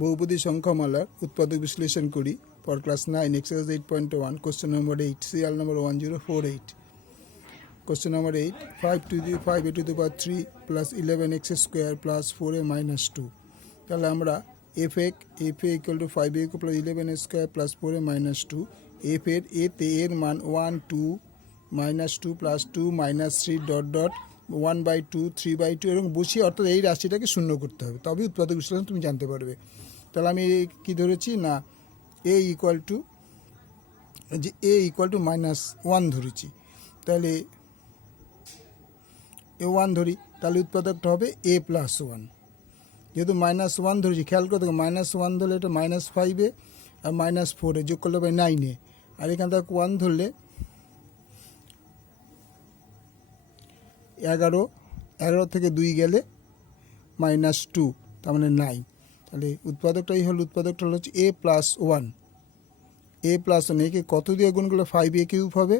বহুপদী সংখ্যামালার উৎপাদক বিশ্লেষণ করি for class 9 exercise 8.1 question number 8 serial number 1048 question number 8 5 to the 5a to the power 3 plus 11x square plus 4a minus 2 তাহলে আমরা fa equal to 5a plus 11 square plus 4a minus 2 f এর a তে এর মান 1 2 minus 2 plus 2 minus 3 dot dot 1/2 3/2 এরকম বসিয়ে অর্থাৎ এই রাশিটাকে শূন্য করতে হবে, তবে উৎপাদক বিশ্লেষণ তুমি জানতে পারবে। তাহলে আমি কি ধরেছি না a ইকুয়াল টু -1 ধরেছি, তাহলে a1 ধরি, তাহলে উৎপাদকটা হবে a প্লাস 1। যেহেতু -1 ধরেছি, খেয়াল করে দেখো -1 ধরলে এটা -5এ আর -4এ যোগ করলে হবে 9এ, আর এখান থেকে 1 ধরলে 11 থেকে 2 গেলে -2, তার মানে 9। তাহলে উৎপাদকটা হচ্ছে a প্লাস 1। a প্লাস 1 একে কত দিয়ে গুণ করলে 5a কিউব হবে,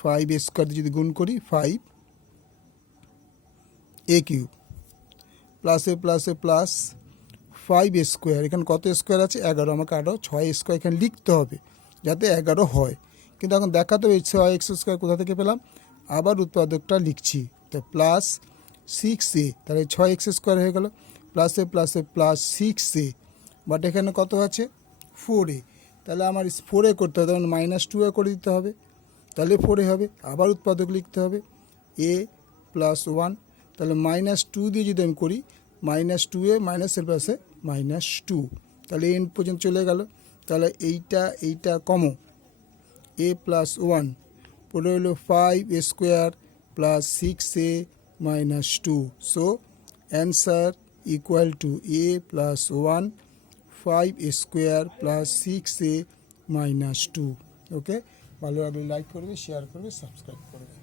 5a স্কোয়ার দিয়ে যদি গুণ করি 5a cube plus plus 5a square, এখানে কত স্কোয়ার আছে 11, আমাকে আরও 6 স্কোয়ার এখানে লিখতে হবে যাতে 11 হয়, কিন্তু এখন দেখাতে হবে 6x স্কোয়ার কোথা থেকে পেলাম। আবার উৎপাদকটা লিখছি, তো প্লাস 6a, তাহলে 6x স্কোয়ার হয়ে গেল, প্লাস প্লাস 6a, বাট এখানে কত আছে 4a, তাহলে আমার 4a করতে হবে, তখন -2a করে দিতে হবে, তাহলে 4a হবে। আবার উৎপাদক লিখতে হবে a প্লাস 1, তাহলে -2 দিয়ে যদি আমি করি -2a মাইনাসের পাশে -2, তাহলে এন্ড পর্যন্ত চলে গেল। তাহলে এইটা কমো, a প্লাস 1 পড়ে হলো 5a square plus 6a minus 2, so answer equal to a plus 1 5a square plus 6a minus 2। ওকে, ভালো লাগলে লাইক করবে, শেয়ার করবে, সাবস্ক্রাইব করবে।